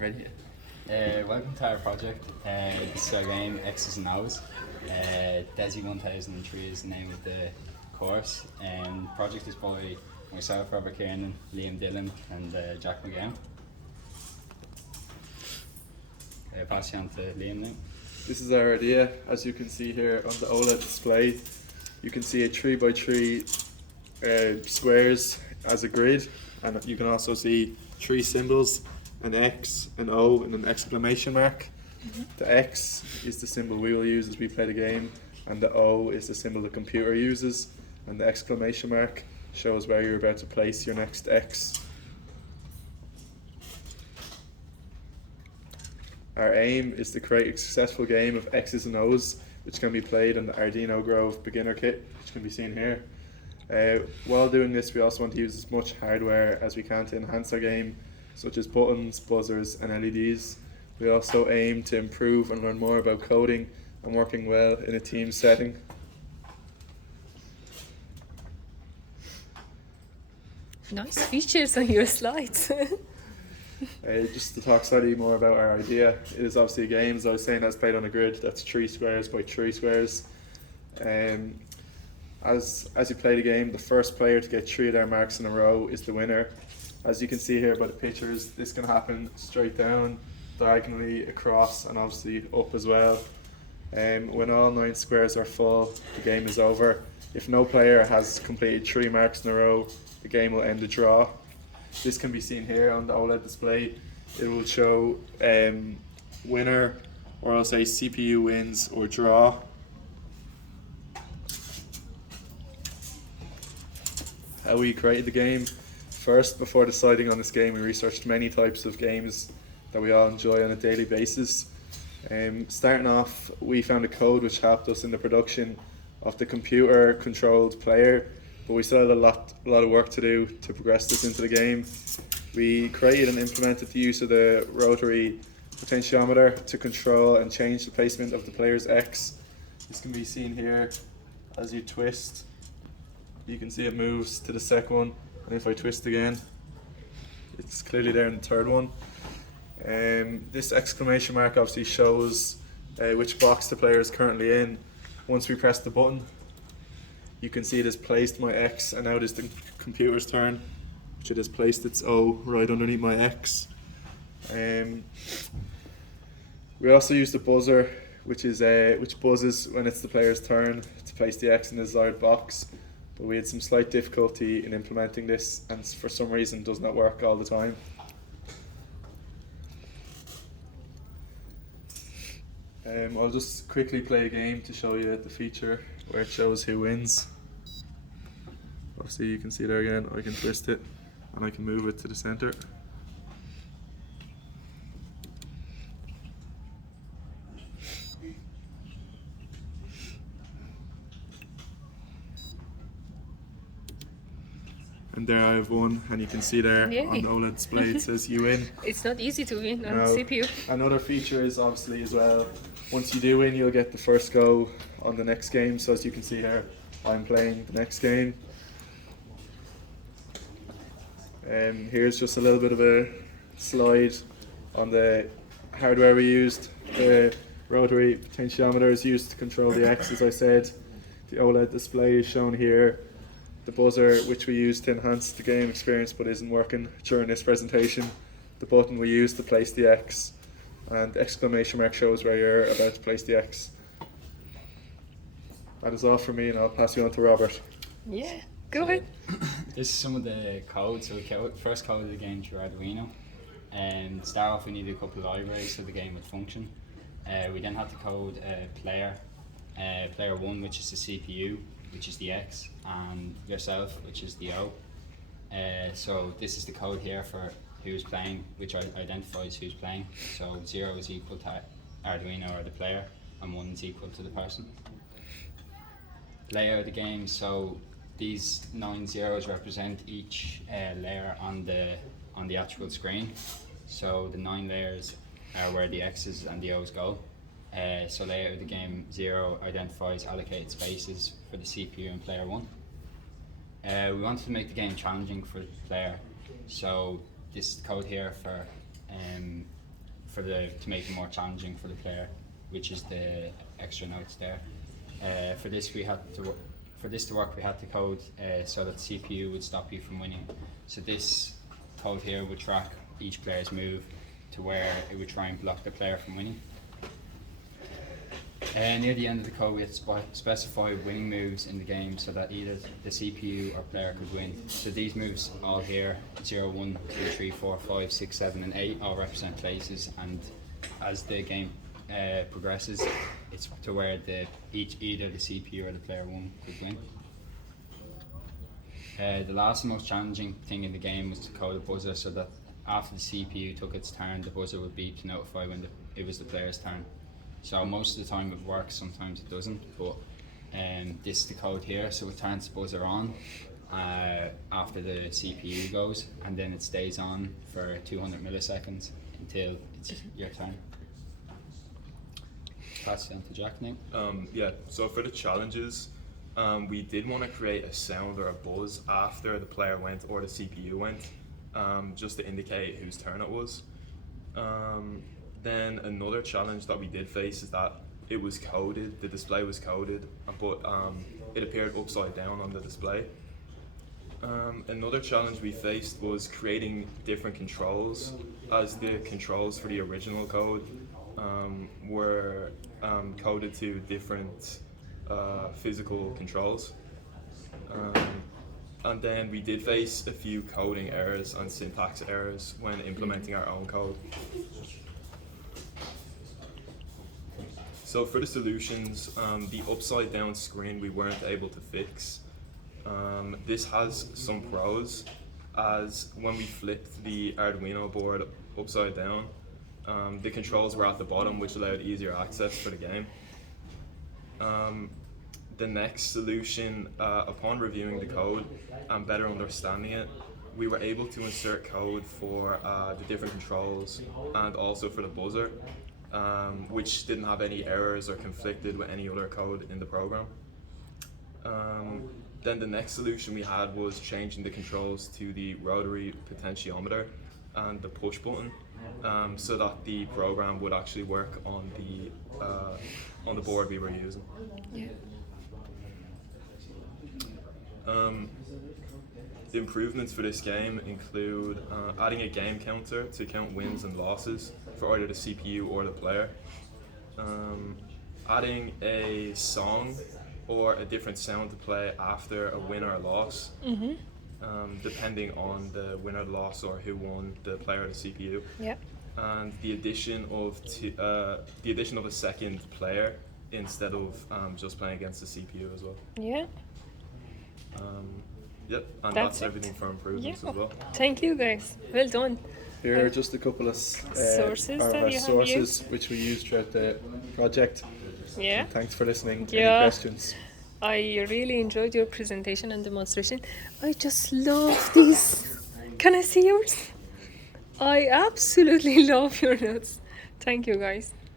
Ready? Welcome to our project. This is our game X's and O's. Desi 1003 is the name of the course. The project is by myself, Robert Kiernan, Liam Dillon, and Jack McGowan. Pass you on to Liam now. This is our idea. As you can see here on the OLED display, you can see a 3x3 squares as a grid, and you can also see three symbols: an X, an O, and an exclamation mark. The X is the symbol we will use as we play the game, and the O is the symbol the computer uses, and the exclamation mark shows where you're about to place your next X. Our aim is to create a successful game of X's and O's, which can be played on the Arduino Grove beginner kit, which can be seen here. While doing this, we also want to use as much hardware as we can to enhance our game, such as buttons, buzzers, and LEDs. We also aim to improve and learn more about coding and working well in a team setting. Nice features on your slides. Just to talk slightly more about our idea, it is obviously a game, as I was saying, that's played on a grid that's 3 squares by 3 squares. As you play the game, the first player to get 3 of their marks in a row is the winner. As you can see here by the pictures, this can happen straight down, diagonally, across, and obviously up as well. When all 9 squares are full, the game is over. If no player has completed 3 marks in a row, the game will end a draw. This can be seen here on the OLED display. It will show winner, or I'll say CPU wins or draw. How we created the game. First, before deciding on this game, we researched many types of games that we all enjoy on a daily basis. Starting off, we found a code which helped us in the production of the computer-controlled player, but we still had a lot of work to do to progress this into the game. We created and implemented the use of the rotary potentiometer to control and change the placement of the player's X. This can be seen here. As you twist, you can see it moves to the second one, and if I twist again, it's clearly there in the third one. This exclamation mark obviously shows which box the player is currently in. Once we press the button, you can see it has placed my X, and now it is the computer's turn, which it has placed its O right underneath my X. We also use the buzzer, which buzzes when it's the player's turn to place the X in the desired box. But we had some slight difficulty in implementing this, and for some reason does not work all the time. I'll just quickly play a game to show you the feature where it shows who wins. Obviously you can see there again, I can twist it and I can move it to the center. And there I have won, and you can see there on the OLED display it says you win. It's not easy to win on CPU. Another feature is obviously as well, once you do win, you'll get the first go on the next game. So as you can see here, I'm playing the next game. Here's just a little bit of a slide on the hardware we used. The rotary potentiometer is used to control the X, as I said. The OLED display is shown here. The buzzer, which we use to enhance the game experience but isn't working during this presentation. The button we use to place the X, and the exclamation mark shows where you're about to place the X. That is all from me, and I'll pass you on to Robert. Yeah, go ahead. This is some of the code. So we first coded the game through Arduino. To start off, we needed a couple of libraries so the game would function. We then had to code player 1, which is the CPU, which is the X, and yourself, which is the O. So this is the code here for who's playing, which identifies who's playing. So 0 is equal to Arduino or the player, and 1 is equal to the person. Layout of the game, so these 9 zeros represent each layer on the actual screen. So the 9 layers are where the X's and the O's go. So layout of the game, 0 identifies allocated spaces for the CPU and player 1. We wanted to make the game challenging for the player, so this code here for to make it more challenging for the player, which is the extra notes there. For this to work, we had to code so that the CPU would stop you from winning. So this code here would track each player's move to where it would try and block the player from winning. Near the end of the code, we had to specify winning moves in the game so that either the CPU or player could win. So these moves all here, 0, 1, 2, 3, 4, 5, 6, 7 and 8 all represent places, and as the game progresses, it's to where either the CPU or the player 1 could win. The last and most challenging thing in the game was to code a buzzer so that after the CPU took its turn, the buzzer would beep to notify when it was the player's turn. So most of the time it works, sometimes it doesn't, but this is the code here, so it turns the buzzer on after the CPU goes, and then it stays on for 200 milliseconds until it's your turn. Pass it on to Jack now. Yeah, so for the challenges, we did want to create a sound or a buzz after the player went or the CPU went, just to indicate whose turn it was. Then another challenge that we did face is that it was coded, the display was coded, but it appeared upside down on the display. Another challenge we faced was creating different controls, as the controls for the original code were coded to different physical controls. And then we did face a few coding errors and syntax errors when implementing our own code. So for the solutions, the upside down screen we weren't able to fix. This has some pros, as when we flipped the Arduino board upside down, the controls were at the bottom, which allowed easier access for the game. The next solution, upon reviewing the code and better understanding it, we were able to insert code for the different controls and also for the buzzer, which didn't have any errors or conflicted with any other code in the program. Then the next solution we had was changing the controls to the rotary potentiometer and the push button, so that the program would actually work on the board we were using. Yeah. The improvements for this game include adding a game counter to count wins and losses for either the CPU or the player, adding a song or a different sound to play after a win or a loss, depending on the win or the loss or who won, the player or the CPU. Yeah. And the addition of a second player instead of just playing against the CPU as well. Yeah. Yep, and That's that's everything for improvements as well. Thank you guys. Well done. Here are just a couple of Sources our that you have sources used. which we used throughout the project. Yeah. And thanks for listening. Yeah. Any questions? I really enjoyed your presentation and demonstration. I just love these. Can I see yours? I absolutely love your notes. Thank you guys.